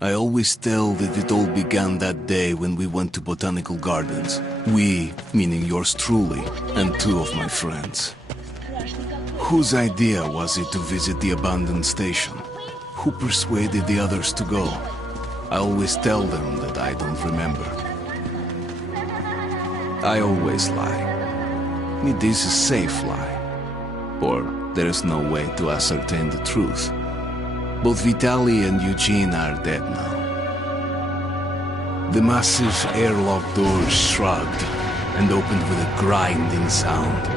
I always tell that it all began that day when we went to Botanical Gardens. We, meaning yours truly, and two of my friends. Whose idea was it to visit the abandoned station? Who persuaded the others to go? I always tell them that I don't remember. I always lie. It is a safe lie. Or there is no way to ascertain the truth. Both Vitaly and Eugene are dead now. The massive airlock doors shrugged and opened with a grinding sound,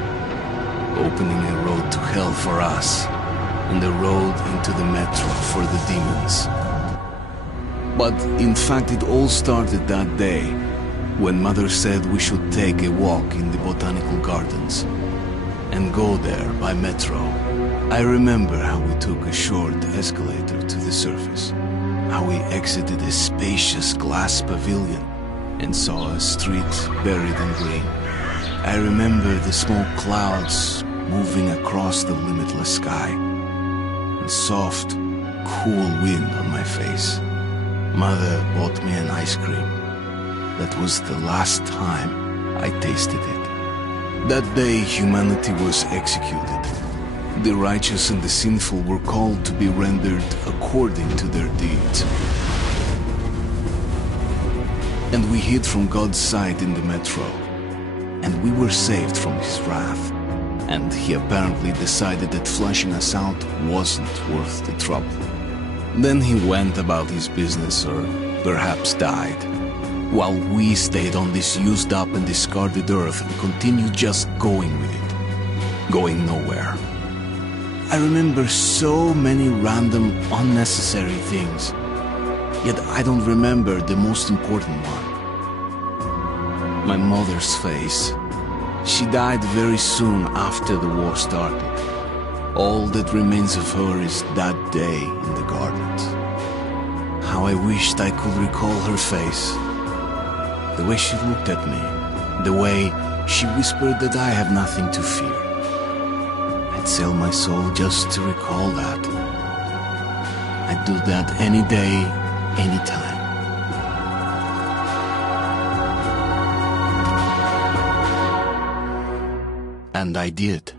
opening a road to hell for us and a road into the metro for the demons. But in fact it all started that day when Mother said we should take a walk in the Botanical Gardens and go there by metro. I remember how we took a short escalator to the surface, how we exited a spacious glass pavilion and saw a street buried in green. I remember the smoke clouds moving across the limitless sky and soft, cool wind on my face. Mother bought me an ice cream. That was the last time I tasted it. That day humanity was executed. The righteous and the sinful were called to be rendered according to their deeds. And we hid from God's sight in the metro. And we were saved from his wrath. And he apparently decided that flushing us out wasn't worth the trouble. Then he went about his business, or perhaps died, while we stayed on this used up and discarded earth and continued just going with it, going nowhere. I remember so many random, unnecessary things, yet I don't remember the most important one. My mother's face. She died very soon after the war started. All that remains of her is that day in the gardens. How I wished I could recall her face. The way she looked at me. The way she whispered that I have nothing to fear. I'd sell my soul just to recall that. I'd do that any day, any time. And I did.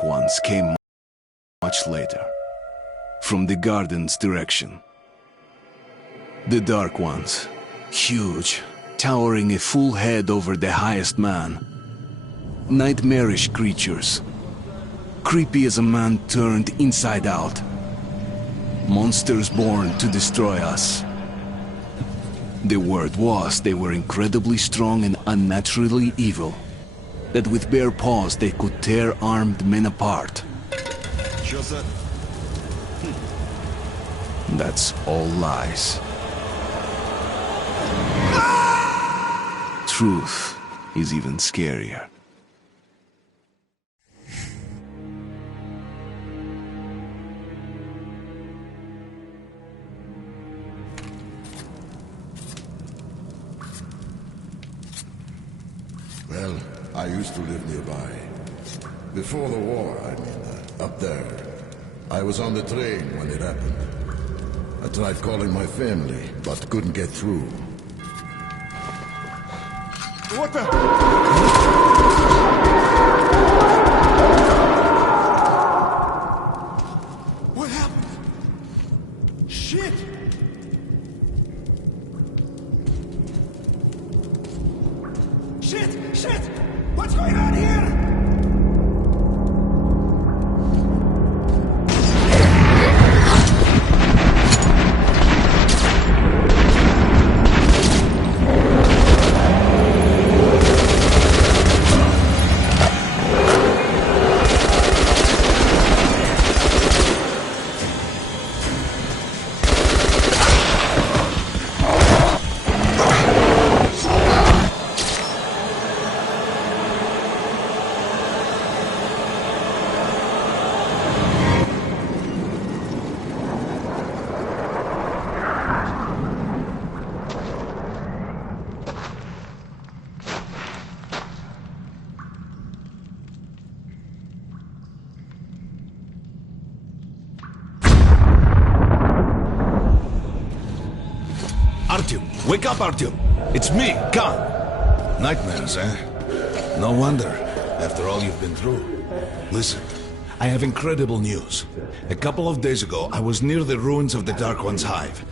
Ones came much later, from the garden's direction. The Dark Ones, huge, towering a full head over the highest man. Nightmarish creatures, creepy as a man turned inside out. Monsters born to destroy us. The word was they were incredibly strong and unnaturally evil. That with bare paws they could tear armed men apart. That's all lies. Truth is even scarier. Well, I used to live nearby. Before the war, I mean, up there. I was on the train when it happened. I tried calling my family, but couldn't get through. What the? What happened? Shit! Shit! Shit! What's going on here? Artyom! Wake up, Artyom! It's me, Khan! Nightmares, eh? No wonder, after all you've been through. Listen, I have incredible news. A couple of days ago, I was near the ruins of the Dark One's hive,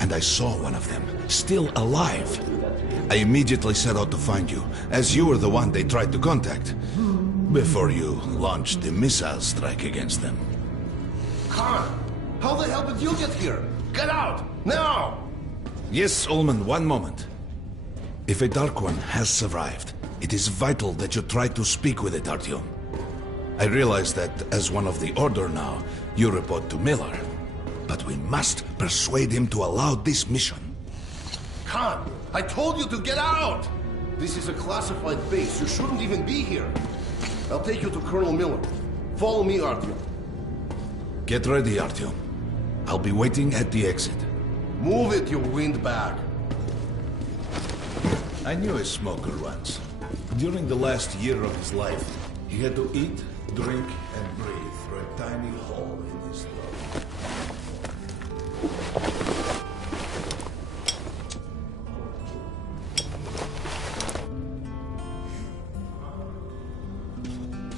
and I saw one of them, still alive. I immediately set out to find you, as you were the one they tried to contact, before you launched the missile strike against them. Khan! How the hell did you get here? Get out! Now! Yes, Ullman, one moment. If a Dark One has survived, it is vital that you try to speak with it, Artyom. I realize that, as one of the Order now, you report to Miller. But we must persuade him to allow this mission. Khan! I told you to get out! This is a classified base. You shouldn't even be here. I'll take you to Colonel Miller. Follow me, Artyom. Get ready, Artyom. I'll be waiting at the exit. Move it, you windbag. I knew a smoker once. During the last year of his life, he had to eat, drink, and breathe through a tiny hole in his throat.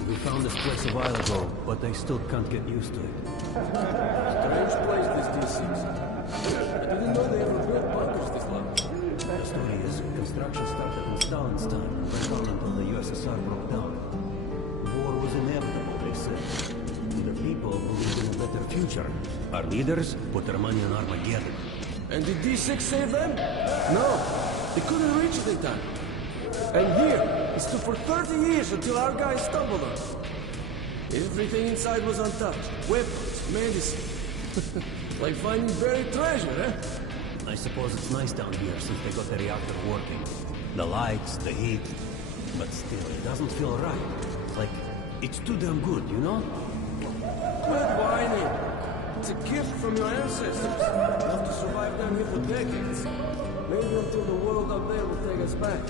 We found this place a while ago, but I still can't get used to it. Strange place, this D6. I didn't know they ever built bunkers this long. The story is, construction started in Stalin's time, went on until the USSR broke down. War was inevitable, they said. The people believed in a better future. Our leaders put their money on Armageddon. And did D6 save them? No, they couldn't reach it in time. And here, it stood for 30 years until our guys stumbled on it. Everything inside was untouched. Weapons, medicine. Like finding buried treasure, eh? I suppose it's nice down here since they got the reactor working. The lights, the heat. But still, it doesn't feel right. Like, it's too damn good, you know? Quit whining. It's a gift from your ancestors. Enough to survive down here for decades. Maybe until the world up there will take us back.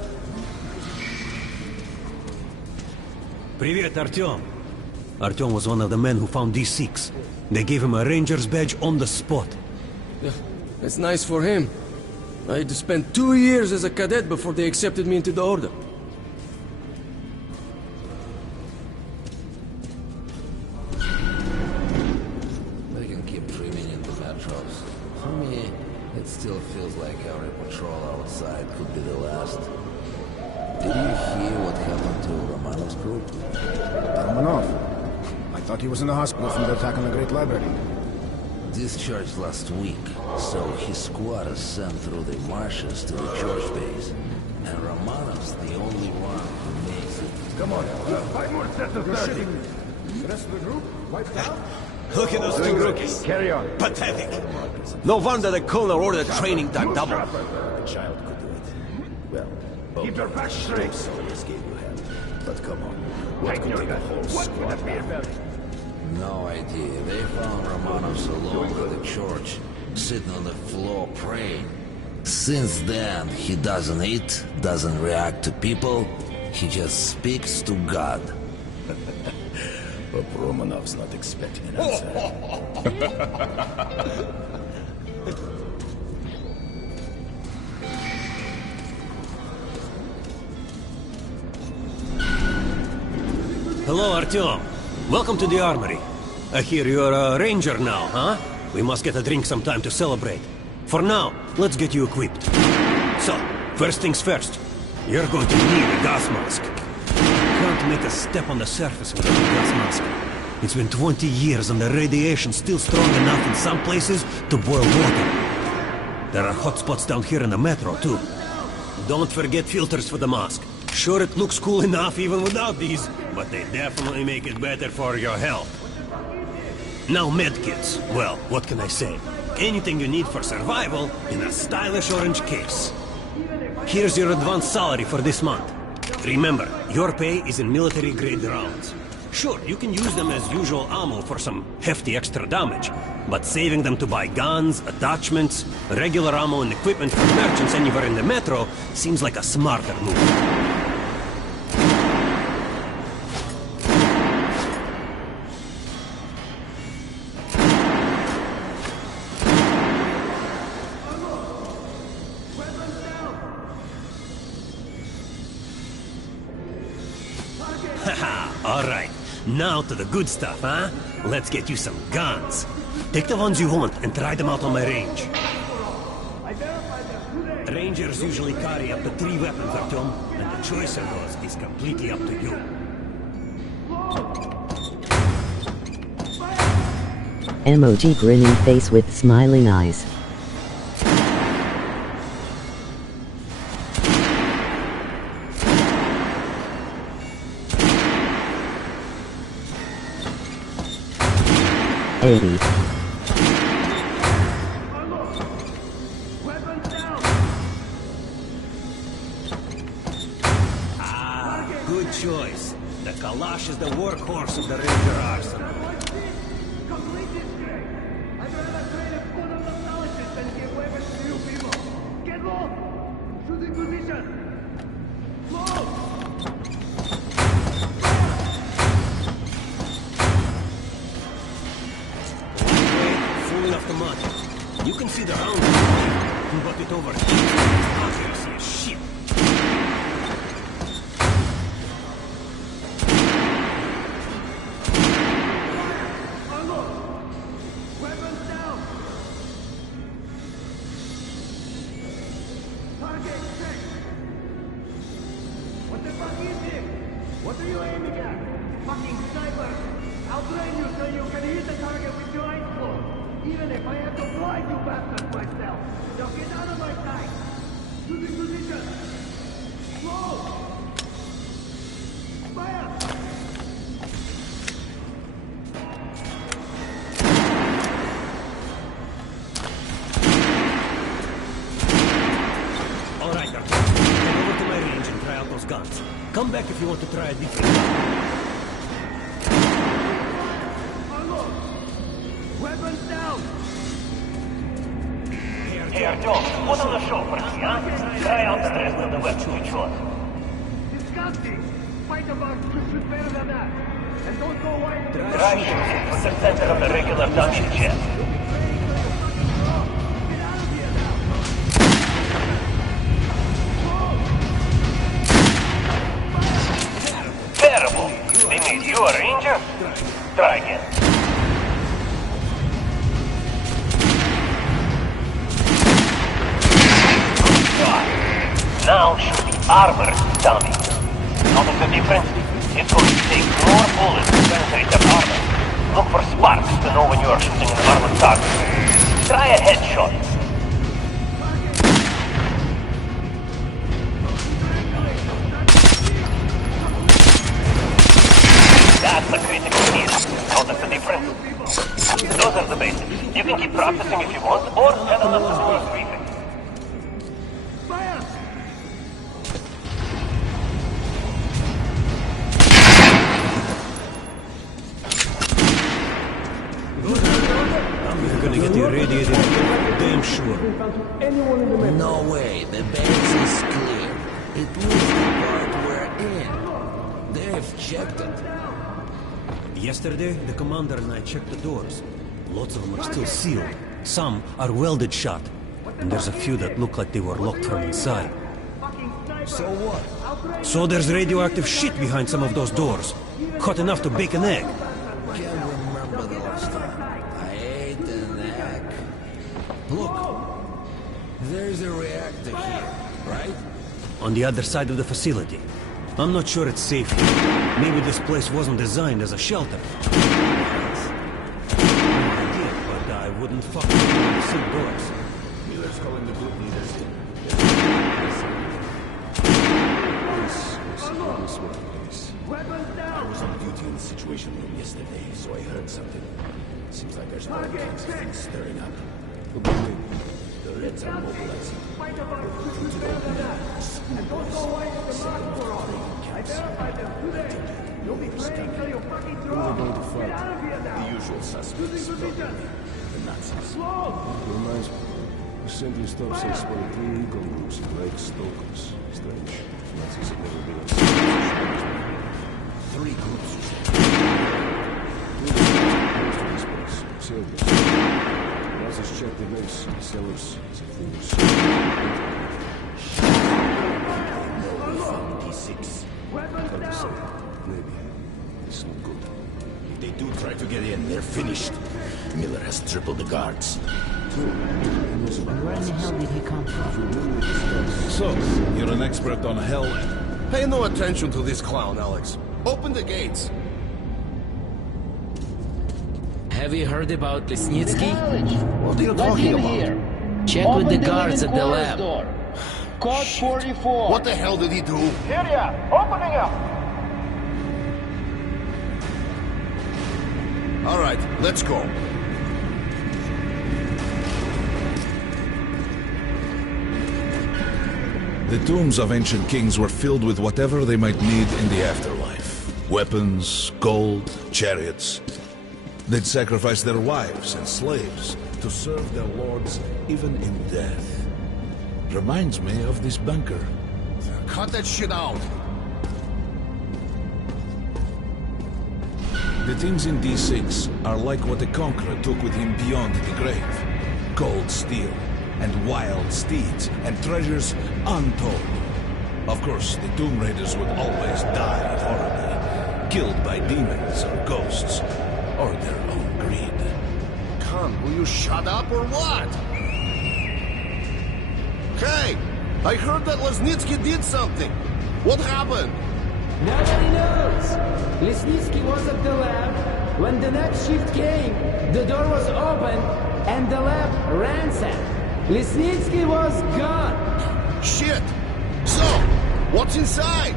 Привет, Artyom. Artyom was one of the men who found D6. They gave him a ranger's badge on the spot. Yeah, that's nice for him. I had to spend 2 years as a cadet before they accepted me into the order. They can keep dreaming in the metros. For me, it still feels like every patrol outside could be the last. Did you hear what happened to Romanov's group? Romanov? I thought he was in the hospital from the attack on the Great Library. Discharged last week, so his squad is sent through the marshes to the George base. And Romanov's the only one who makes it. Come on, 5 more sets of 30. The rest of the group wiped out? Look at those two rookies. Carry on. Pathetic. No wonder the colonel ordered training time double. A child could do it. Well, keep your back straight. Soldiers gave you hell. But come on, what Take could your take a gun. whole What squad would that be down? about? No idea. They found Romanov's alone with the church, sitting on the floor praying. Since then, he doesn't eat, doesn't react to people, he just speaks to God. But Romanov's not expecting an answer. Hello, Artyom. Welcome to the armory. I hear you're a ranger now, huh? We must get a drink sometime to celebrate. For now, let's get you equipped. So, first things first. You're going to need a gas mask. You can't make a step on the surface without a gas mask. It's been 20 years and the radiation's still strong enough in some places to boil water. There are hot spots down here in the metro, too. Don't forget filters for the mask. Sure, it looks cool enough even without these, but they definitely make it better for your health. Now medkits. Well, what can I say? Anything you need for survival in a stylish orange case. Here's your advance salary for this month. Remember, your pay is in military-grade rounds. Sure, you can use them as usual ammo for some hefty extra damage, but saving them to buy guns, attachments, regular ammo and equipment for merchants anywhere in the metro seems like a smarter move. Haha, all right. Now to the good stuff, huh? Let's get you some guns. Take the ones you want and try them out on my range. Rangers usually carry up to 3 weapons, Artyom, and the choice of those is completely up to you. Emoji grinning face with smiling eyes. '80. Ah, good choice. The Kalash is the workhorse of the Ranger arsenal. Fooling off the mud. You can see the round, but it over. Accuracy is shit. What are you aiming at? Fucking sniper! I'll train you so you can hit the target with your eyes closed. Even if I have to blind you bastards myself. Now get out of my sight! Losing position! Slow! Fire! Alright, Arthur. Head over to my range and try out those guns. Come back if you want to try a different gun. Weapons down! Hey, Artyom, put on the show for me, huh? Try out the rest of the weapons we chose. Disgusting! Fight about shoot better than that! And don't go wide! Try shooting for the center of the regular dungeon chest. Terrible! They made you a ranger? Try again. Now shoot the armored dummy. Notice the difference? It's going to take more bullets to penetrate the armor. Look for sparks to know when you are shooting an armored target. Try a headshot. That's the critical hit. Notice the difference? Those are the basics. You can keep practicing if you want, or head on up to the briefing. You're gonna get irradiated, damn sure. No way, the base is clear. It was the part we're in. They've checked it. Yesterday, the commander and I checked the doors. Lots of them are still sealed. Some are welded shut. And there's a few that look like they were locked from inside. So what? So there's radioactive shit behind some of those doors. Hot enough to bake an egg. Can't remember the last time I ate an egg. Look, there's a reactor here, right? On the other side of the facility. I'm not sure it's safe here. Maybe this place wasn't designed as a shelter. No idea, but I wouldn't fuck with the sealed doors. Miller's calling the group leaders in. I was on duty in the situation room yesterday, so I heard something. Seems like there's all kinds of things stirring up. The Reds are mobilizing. Fight about shoot better than that! And don't go wide with the mark for all! I verified them today! You'll be praying till you fucking throw up! Get out of here now! The usual suspects. Losing position! The Nazis. Slow! Reminds me. We simply stopped some spotted 3 eco groups in Lake Stokers. Strange. Nazis have never been on 3 groups, you said. 2 this place. Sailors. Nazis checked the base. Sellers. It's a fool's. Weapons down! Maybe. It's not good. If they do try to get in, they're finished. Miller has tripled the guards. Where in the hell did he come from? So, you're an expert on hell and... Pay no attention to this clown, Alex. Open the gates. Have you heard about Lesnitsky? What are you talking about? Check with the guards at the lab. Code 44! What the hell did he do? Here ya! Opening up! All right, let's go. The tombs of ancient kings were filled with whatever they might need in the afterlife. Weapons, gold, chariots. They'd sacrifice their wives and slaves to serve their lords even in death. Reminds me of this bunker. Cut that shit out! The things in D6 are like what the Conqueror took with him beyond the grave. Gold steel, and wild steeds, and treasures untold. Of course, the Tomb Raiders would always die horribly, killed by demons or ghosts, or their own greed. Khan, will you shut up or what? Hey! I heard that Lesnitsky did something! What happened? Nobody knows! Lesnitsky was at the lab. When the next shift came, the door was open, and the lab ransacked. Lesnitsky was gone! Shit! So, what's inside?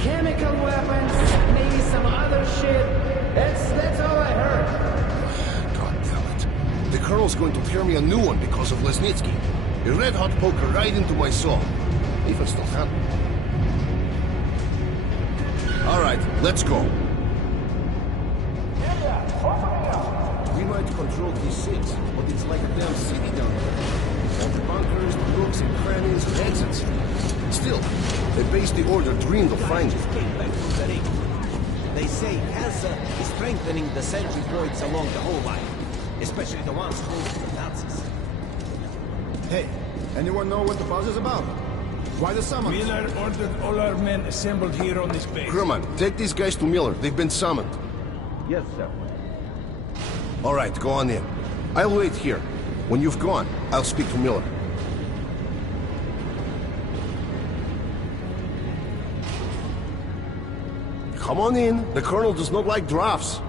Chemical weapons, maybe some other shit. That's all I heard. God damn it. The Colonel's going to tear me a new one because of Lesnitsky. A red-hot poker right into my soul. If I still have it. Alright, let's go. We might control D6, but it's like a damn city down there. All the bunkers, the nooks and crannies, and exits. Still, they base the Order dreamed of finding. They say Hansa is strengthening the sentry points along the whole line, especially the ones close to the Nazis. Hey, anyone know what the buzz is about? Why the summons? Miller ordered all our men assembled here on this base. Crewman, take these guys to Miller. They've been summoned. Yes, sir. All right, go on in. I'll wait here. When you've gone, I'll speak to Miller. Come on in. The Colonel does not like drafts.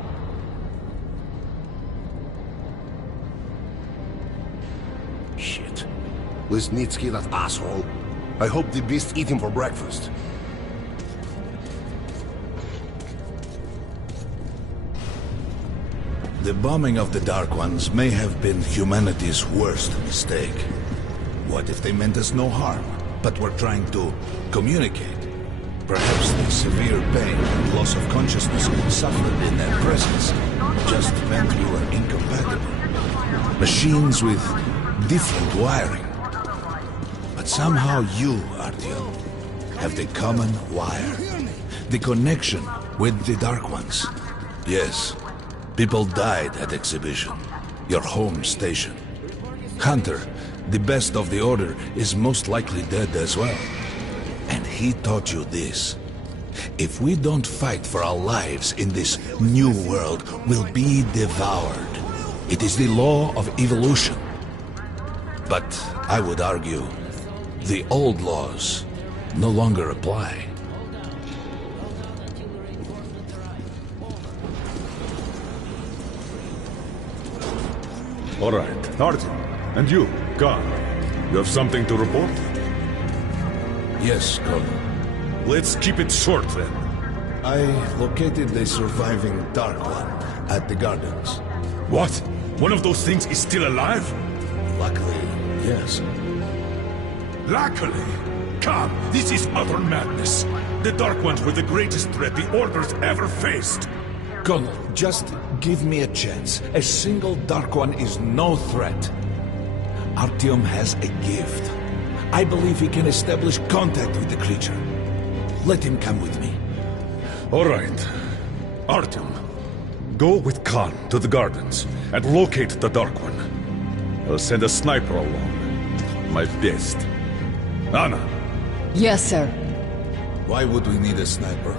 Shit. Lesnitsky, that asshole. I hope the beasts eat him for breakfast. The bombing of the Dark Ones may have been humanity's worst mistake. What if they meant us no harm, but were trying to communicate? Perhaps the severe pain and loss of consciousness suffered in their presence just meant we were incompatible. Machines with different wiring. But somehow you, Artyom, have the common wire. The connection with the Dark Ones. Yes, people died at Exhibition, your home station. Hunter, the best of the Order, is most likely dead as well. And he taught you this. If we don't fight for our lives in this new world, we'll be devoured. It is the law of evolution. But I would argue, the old laws no longer apply. All right, Artyom. And you, Khan. You have something to report? Yes, Colonel. Let's keep it short, then. I located the surviving Dark One at the Gardens. What? One of those things is still alive? Luckily, yes. Luckily? Come, this is utter madness. The Dark Ones were the greatest threat the Order's ever faced. Colonel, just give me a chance. A single Dark One is no threat. Artyom has a gift. I believe he can establish contact with the creature. Let him come with me. All right. Artyom, go with Khan to the Gardens and locate the Dark One. I'll send a sniper along. My best. Anna. Yes, sir. Why would we need a sniper?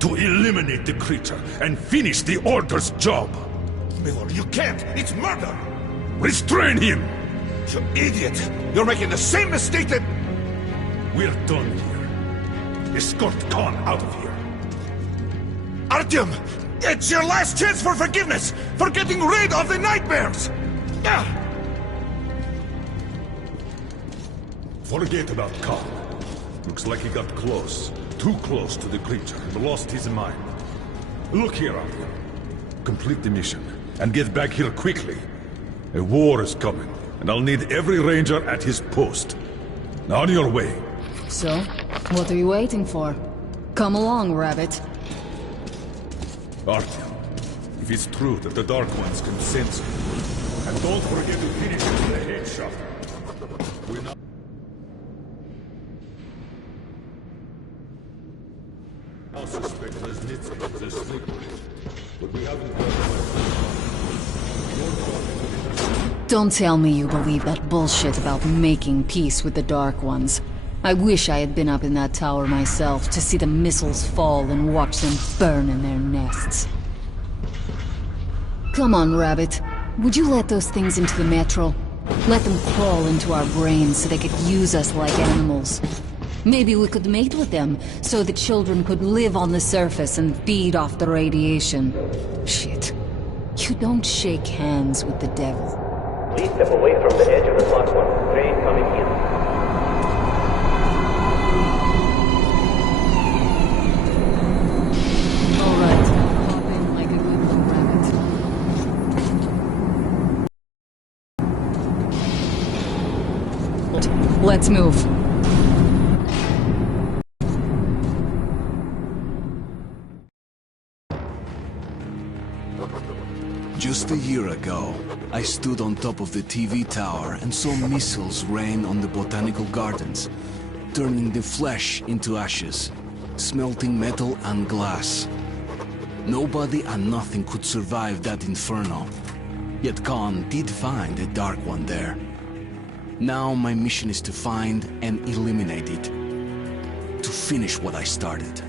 To eliminate the creature and finish the Order's job. Miller, you can't! It's murder! Restrain him! You idiot! You're making the same mistake that... We're done here. Escort Khan out of here. Artyom! It's your last chance for forgiveness! For getting rid of the nightmares! Forget about Khan. Looks like he got close. Too close to the creature and lost his mind. Look here, Artyom. Complete the mission and get back here quickly. A war is coming, and I'll need every ranger at his post. On your way. So, what are you waiting for? Come along, Rabbit. Artyom, if it's true that the Dark Ones can sense you, and don't forget to finish it with a headshot. We're not... I suspect Lesnitsky is asleep, but we haven't got much. Don't tell me you believe that bullshit about making peace with the Dark Ones. I wish I had been up in that tower myself to see the missiles fall and watch them burn in their nests. Come on, Rabbit. Would you let those things into the Metro? Let them crawl into our brains so they could use us like animals. Maybe we could mate with them, so the children could live on the surface and feed off the radiation. Shit. You don't shake hands with the devil. Please step away from the edge of the platform. Train coming in. Alright, hop in like a good little rabbit. Let's move. Just a year ago, I stood on top of the TV tower and saw missiles rain on the botanical gardens, turning the flesh into ashes, smelting metal and glass. Nobody and nothing could survive that inferno. Yet Khan did find a Dark One there. Now my mission is to find and eliminate it. To finish what I started.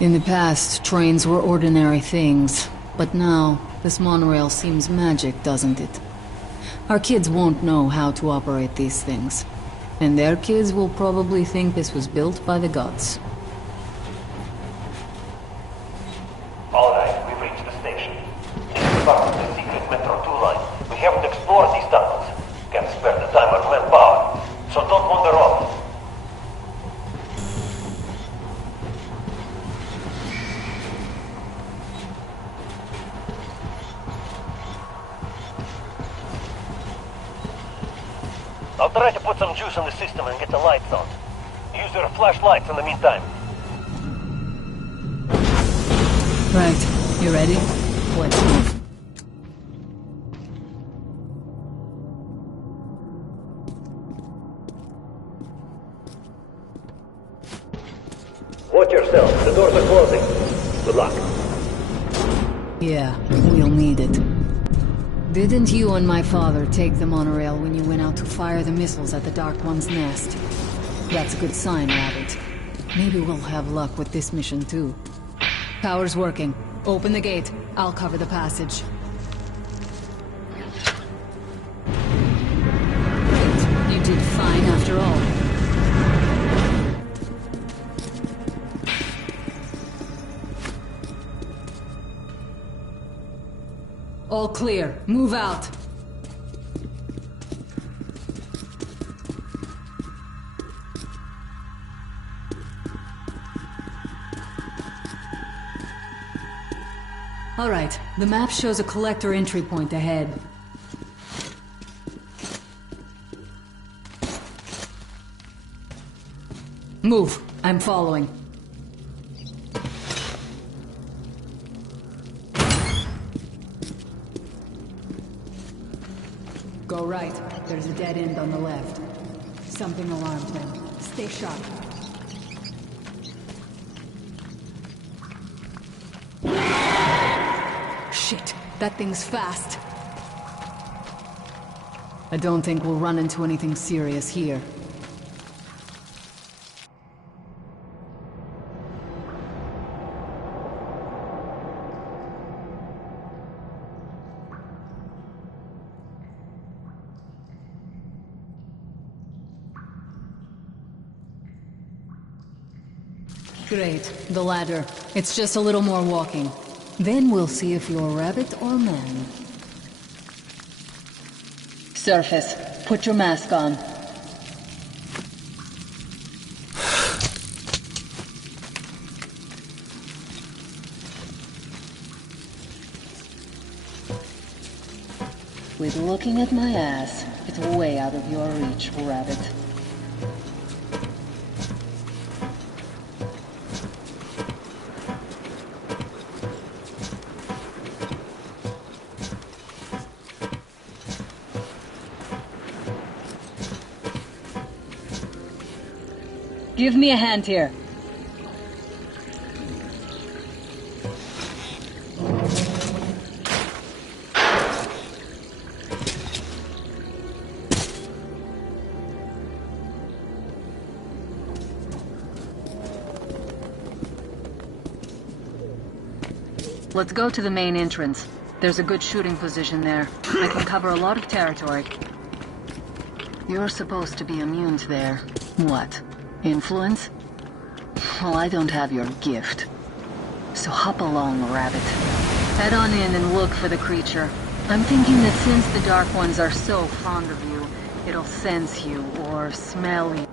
In the past, trains were ordinary things, but now, this monorail seems magic, doesn't it? Our kids won't know how to operate these things, and their kids will probably think this was built by the gods. Alright, we've reached the station. This is part of the secret Metro 2 line. We haven't explored these tunnels. Can't spare the time or manpower, so don't wander off. I'll try to put some juice in the system and get the lights on. Use your flashlights in the meantime. Right, you ready? Let's move. Watch yourself, the doors are closing. Good luck. Yeah, we'll need it. Didn't you and my father take the monorail when you went out to fire the missiles at the Dark One's nest? That's a good sign, Rabbit. Maybe we'll have luck with this mission too. Power's working. Open the gate. I'll cover the passage. Great. You did fine after all. All clear. Move out. All right. The map shows a collector entry point ahead. Move. I'm following. Go right. There's a dead end on the left. Something alarmed them. Stay sharp. Shit, that thing's fast. I don't think we'll run into anything serious here. Great. The ladder. It's just a little more walking. Then we'll see if you're rabbit or man. Surface. Put your mask on. With looking at my ass, it's way out of your reach, rabbit. Give me a hand here. Let's go to the main entrance. There's a good shooting position there. I can cover a lot of territory. You're supposed to be immune to their... what? Influence? Well, I don't have your gift. So hop along, rabbit. Head on in and look for the creature. I'm thinking that since the Dark Ones are so fond of you, it'll sense you or smell you.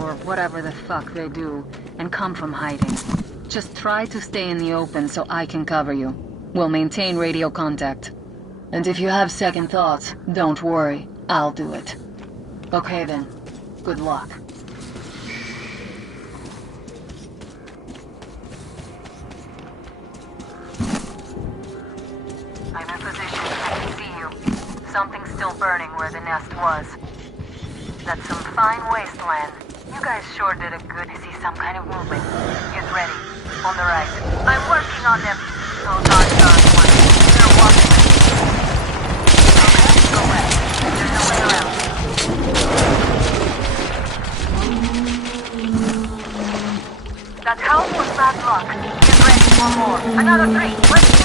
Or whatever the fuck they do, and come from hiding. Just try to stay in the open so I can cover you. We'll maintain radio contact. And if you have second thoughts, don't worry, I'll do it. Okay then, good luck. I'm in position, I can see you. Something's still burning where the nest was. That's some fine wasteland. You guys sure did a good to see some kind of movement. Get ready. On the right. I'm working on them. Those aren't Dark Ones. They're walking. Okay, go left. There's no way around. That house was bad luck. Get ready. One more. Another 3. Let's